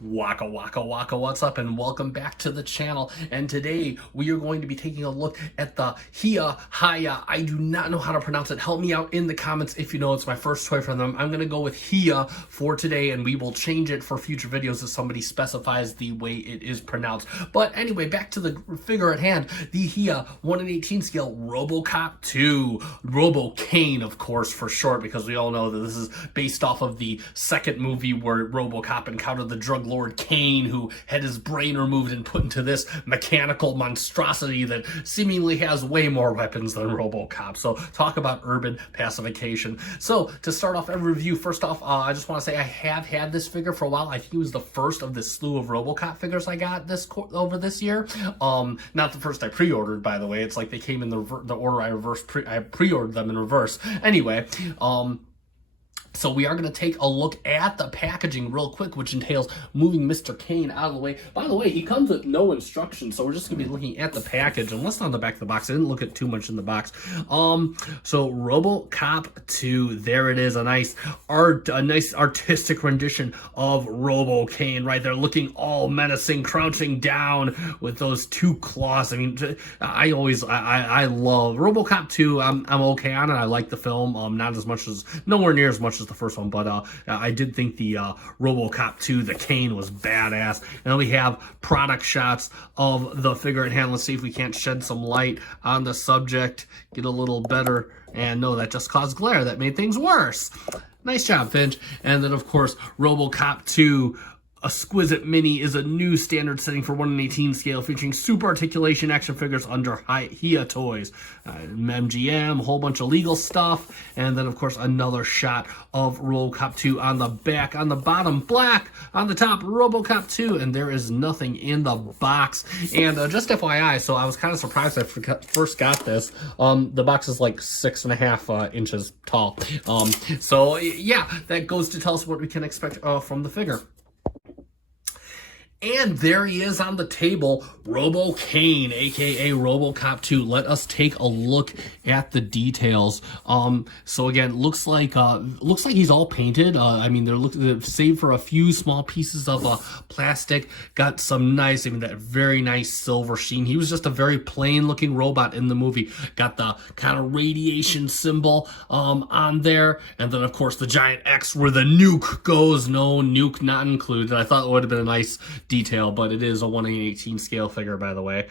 Waka waka waka, what's up, and welcome back to the channel. And today we are going to be taking a look at the Hiya. I do not know how to pronounce it. Help me out in the comments if you know. It's my first choice from them. I'm going to go with Hiya for today, and we will change it for future videos if somebody specifies the way it is pronounced. But anyway, back to the figure at hand. The Hiya 1 in 18 scale Robocop 2. Robocain, of course, for short, because we all know that this is based off of the second movie where Robocop encountered the drug Lord Cain, who had his brain removed and put into this mechanical monstrosity that seemingly has way more weapons than Robocop. So talk about urban pacification. So to start off every review, first off, I just want to say I have had this figure for a while. I think it was the first of this slew of Robocop figures I got over this year. Not the first I pre-ordered, by the way. It's like they came in the order I pre-ordered them in reverse. Anyway, so we are going to take a look at the packaging real quick, which entails moving Mr. Cain out of the way. By the way, he comes with no instructions, so we're just going to be looking at the package. And let's on the back of the box. I didn't look at too much in the box. So Robocop 2, there it is, a nice artistic rendition of Robocain right there, looking all menacing, crouching down with those two claws. I mean, I love Robocop 2. I'm okay on it. I like the film. Not as much as, nowhere near as much as the first one, but I did think the Robocop 2, the Cain, was badass. And then we have product shots of the figure at hand. Let's see if we can't shed some light on the subject, get a little better. And no, that just caused glare. That made things worse. Nice job, Finch. And then, of course, Robocop 2, Exquisite Mini, is a new standard setting for 1 in 18 scale, featuring super articulation action figures under Hiya Toys. MGM, a whole bunch of legal stuff, and then of course another shot of Robocop 2 on the back. On the bottom, black. On the top, Robocop 2, and there is nothing in the box. And just FYI, so I was kind of surprised I first got this. The box is like 6.5 inches tall. So yeah, that goes to tell us what we can expect from the figure. And there he is on the table, Robocain, aka Robocop 2. Let us take a look at the details. So again, looks like he's all painted. I mean, they're save for a few small pieces of plastic. Got some nice, I mean, that very nice silver sheen. He was just a very plain looking robot in the movie. Got the kind of radiation symbol on there, and then of course the giant X where the nuke goes. No, nuke not included. I thought it would have been a nice detail, but it is a 1 in 18 scale figure, by the way.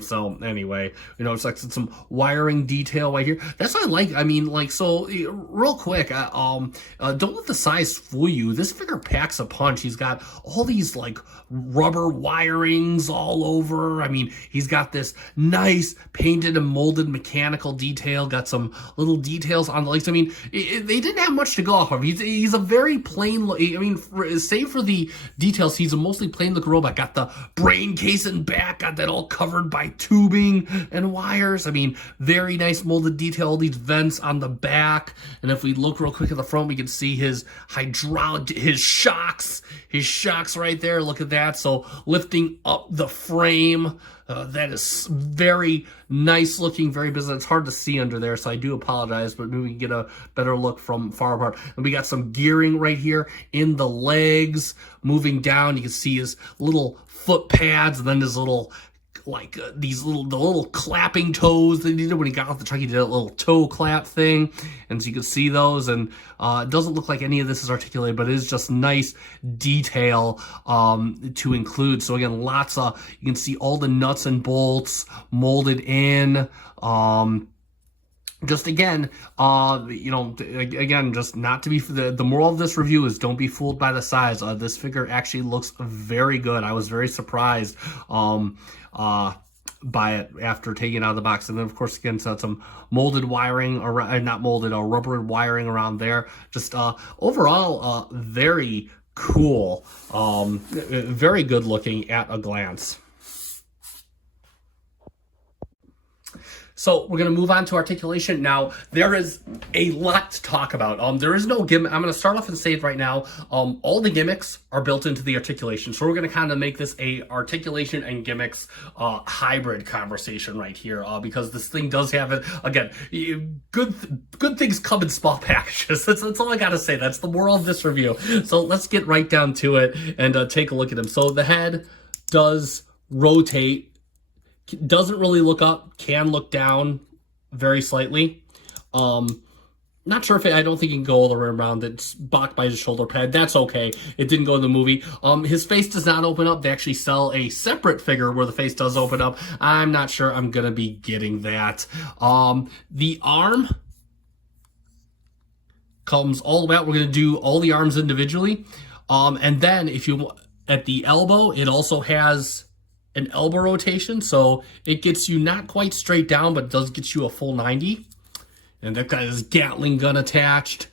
So anyway, you know, it's like some wiring detail right here. That's what I like. I mean, like, so real quick, don't let the size fool you. This figure packs a punch. He's got all these like rubber wirings all over. I mean, he's got this nice painted and molded mechanical detail. Got some little details on the legs. I mean, they didn't have much to go off of. He's a very plain. I mean, save for the details, he's a mostly plain looking robot. Got the brain case in back. Got that all covered by tubing and wires. I mean, very nice molded detail, all these vents on the back. And if we look real quick at the front, we can see his shocks right there. Look at that. So lifting up the frame, that is very nice looking, very business. It's hard to see under there, so I do apologize, but maybe we can get a better look from far apart. And we got some gearing right here in the legs, moving down. You can see his little foot pads, and then his little the little clapping toes that he did when he got off the truck. He did a little toe clap thing, and so you can see those. And it doesn't look like any of this is articulated, but it is just nice detail to include. So again, lots of, you can see all the nuts and bolts molded in. Just again, you know, again, just not to be, the moral of this review is don't be fooled by the size. This figure actually looks very good. I was very surprised by it after taking it out of the box. And then of course, again, so some molded wiring, or not molded, rubber wiring around there. Just overall, very cool, very good looking at a glance. So we're going to move on to articulation. Now, there is a lot to talk about. There is no gimmick. I'm going to start off and say it right now. All the gimmicks are built into the articulation. So we're going to kind of make this a articulation and gimmicks hybrid conversation right here, because this thing does have it. Again, good things come in small packages. That's all I got to say. That's the moral of this review. So let's get right down to it and take a look at him. So the head does rotate. Doesn't really look up, can look down very slightly. Not sure if I don't think he can go all the way around. It's blocked by his shoulder pad. That's okay. It didn't go in the movie. His face does not open up. They actually sell a separate figure where the face does open up. I'm not sure I'm going to be getting that. The arm comes all the way out. We're going to do all the arms individually. And then if you, at the elbow, it also has an elbow rotation, so it gets you not quite straight down, but it does get you a full 90. And that got his Gatling gun attached,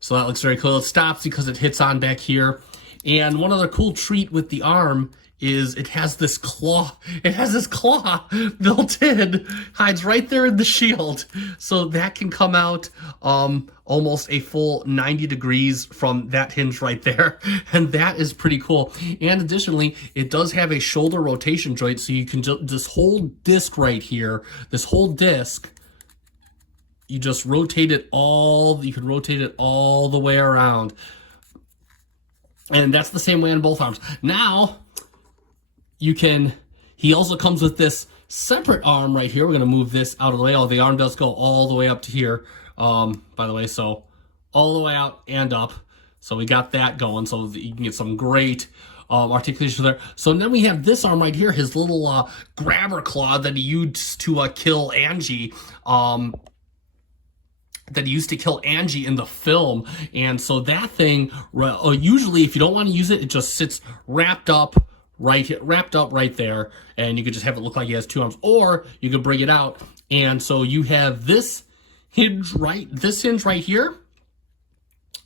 so that looks very cool. It stops because it hits on back here. And one other cool treat with the arm is it has this claw. It has this claw built in, hides right there in the shield. So that can come out almost a full 90 degrees from that hinge right there. And that is pretty cool. And additionally, it does have a shoulder rotation joint. So you can this whole disc right here, this whole disc, you just rotate it you can rotate it all the way around. And that's the same way on both arms. Now, he also comes with this separate arm right here. We're going to move this out of the way. Oh, the arm does go all the way up to here, by the way. So all the way out and up. So we got that going so that you can get some great articulation there. So then we have this arm right here, his little grabber claw that he used to kill Angie. That he used to kill Angie in the film. And so that thing, usually if you don't want to use it, it just sits wrapped up right there, and you could just have it look like he has two arms, or you could bring it out, and so you have this hinge right here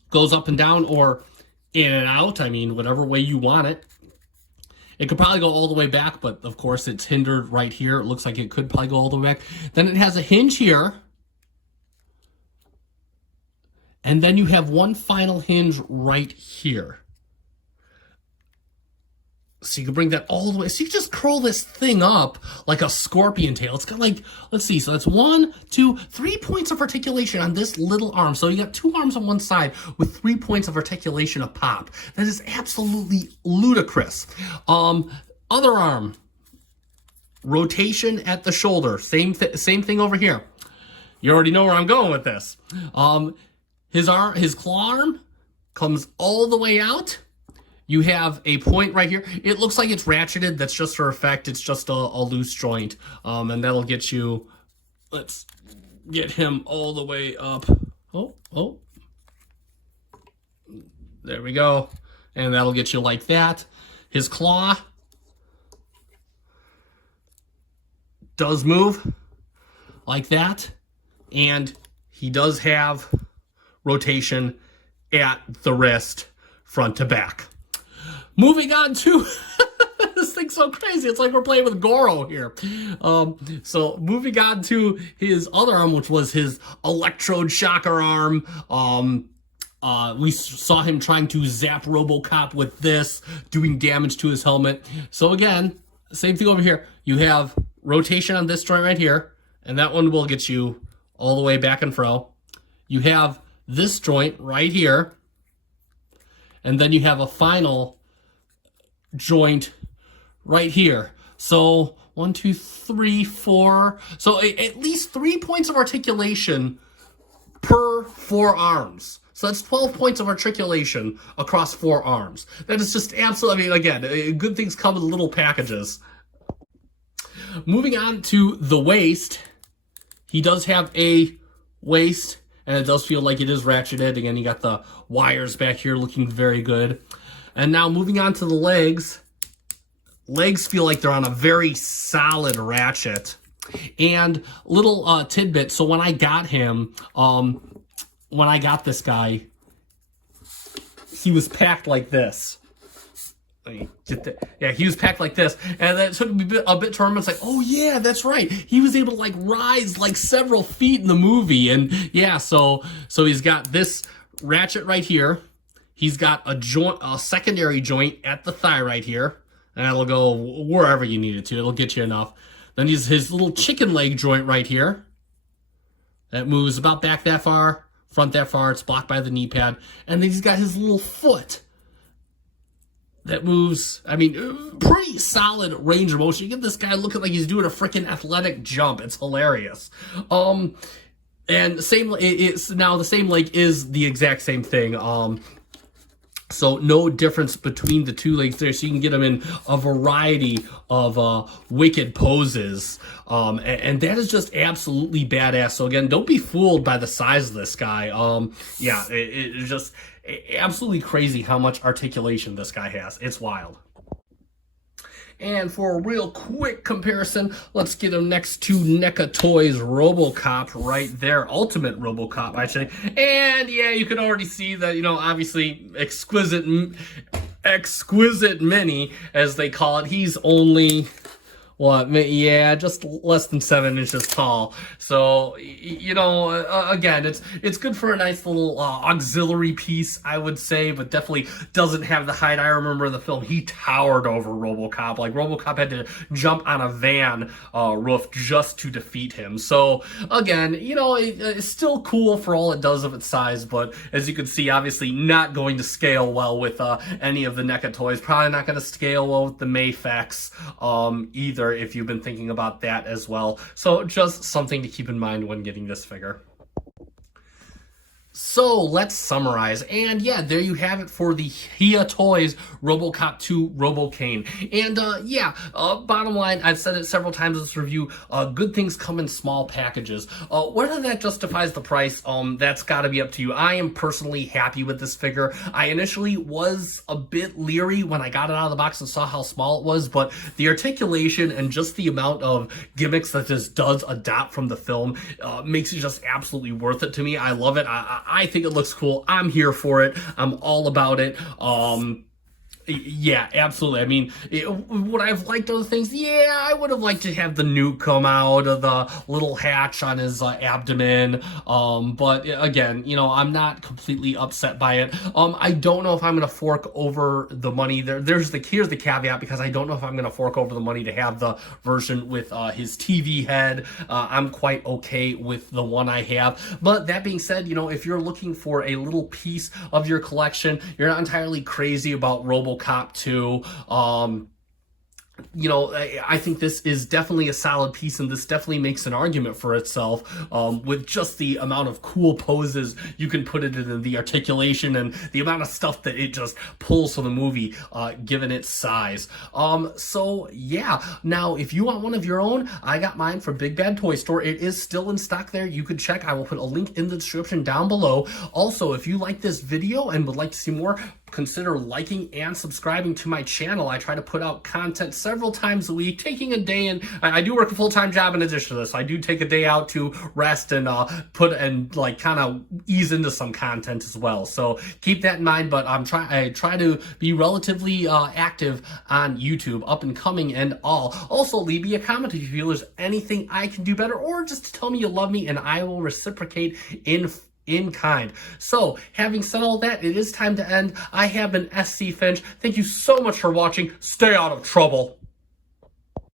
goes up and down or in and out. I mean, whatever way you want it. It could probably go all the way back, but of course it's hindered right here. It looks like it could probably go all the way back. Then it has a hinge here, and then you have one final hinge right here. So you can bring that all the way. So you just curl this thing up like a scorpion tail. It's got like, let's see. So that's 1, 2, 3 points of articulation on this little arm. So you got 2 arms on one side with 3 points of articulation a pop. That is absolutely ludicrous. Other arm, rotation at the shoulder. Same thing over here. You already know where I'm going with this. His claw arm comes all the way out. You have a point right here. It looks like it's ratcheted. That's just for effect. It's just a loose joint. And that'll get you, let's get him all the way up. Oh. There we go. And that'll get you like that. His claw does move like that. And he does have rotation at the wrist, front to back. Moving on to this thing's so crazy. It's like we're playing with Goro here. So moving on to his other arm, which was his electrode shocker arm. We saw him trying to zap Robocop with this, doing damage to his helmet. So again, same thing over here. You have rotation on this joint right here, and that one will get you all the way back and fro. You have this joint right here, and then you have a final joint right here. So 1, 2, 3, 4. So at least 3 points of articulation per 4 arms. So that's 12 points of articulation across 4 arms. That is just absolutely, I mean, again, good things come in little packages. Moving on to the waist. He does have a waist, and it does feel like it is ratcheted. Again, you got the wires back here looking very good. And now moving on to the legs. Legs feel like they're on a very solid ratchet. And little tidbit, so when I got him, when I got this guy, he was packed like this. Let me get that. Yeah, he was packed like this, and then it took me a bit to remember. It's like, oh yeah, that's right. He was able to like rise like several feet in the movie, and yeah, so he's got this ratchet right here. He's got a secondary joint at the thigh right here, and it'll go wherever you need it to. It'll get you enough. Then he's his little chicken leg joint right here. That moves about back that far, front that far. It's blocked by the knee pad, and then he's got his little foot that moves, I mean, pretty solid range of motion. You get this guy looking like he's doing a freaking athletic jump. It's hilarious. And it's now the same leg is the exact same thing. So no difference between the two legs there. So you can get them in a variety of wicked poses. And that is just absolutely badass. So again, don't be fooled by the size of this guy. Yeah, it's just absolutely crazy how much articulation this guy has. It's wild. And for a real quick comparison, let's get him next to NECA Toys Robocop right there. Ultimate Robocop, I should say. And yeah, you can already see that, you know, obviously exquisite mini, as they call it. He's only, what, yeah, just less than 7 inches tall. So, you know, again, it's good for a nice little auxiliary piece, I would say, but definitely doesn't have the height. I remember in the film, he towered over Robocop. Like, Robocop had to jump on a van roof just to defeat him. So, again, you know, it's still cool for all it does of its size, but as you can see, obviously not going to scale well with any of the NECA toys. Probably not going to scale well with the Mayfax either, if you've been thinking about that as well. So just something to keep in mind when getting this figure. So let's summarize, and yeah, there you have it for the Hiya Toys Robocop 2 Robocain. And yeah, bottom line, I've said it several times in this review, good things come in small packages. Whether that justifies the price, that's got to be up to you. I am personally happy with this figure. I initially was a bit leery when I got it out of the box and saw how small it was, but the articulation and just the amount of gimmicks that this does adopt from the film makes it just absolutely worth it to me. I love it. I think it looks cool. I'm here for it. I'm all about it. Yeah, absolutely. I mean, would I have liked other things? Yeah, I would have liked to have the nuke come out of the little hatch on his abdomen. But again, you know, I'm not completely upset by it. I don't know if I'm going to fork over the money. Here's the caveat, because I don't know if I'm going to fork over the money to have the version with his TV head. I'm quite okay with the one I have. But that being said, you know, if you're looking for a little piece of your collection, you're not entirely crazy about Robocop 2, you know, I think this is definitely a solid piece, and this definitely makes an argument for itself with just the amount of cool poses you can put it in, the articulation, and the amount of stuff that it just pulls from the movie, given its size. So yeah, now if you want one of your own, I got mine from Big Bad Toy Store. It is still in stock there. You could check. I will put a link in the description down below. Also, if you like this video and would like to see more, consider liking and subscribing to my channel. I try to put out content several times a week, taking a day, and I do work a full-time job in addition to this. I do take a day out to rest and like kind of ease into some content as well. So keep that in mind. But I try to be relatively active on YouTube, up and coming and all. Also, leave me a comment if you feel there's anything I can do better, or just to tell me you love me, and I will reciprocate in kind. So, having said all that, it is time to end. I have been SC Finch. Thank you so much for watching. Stay out of trouble.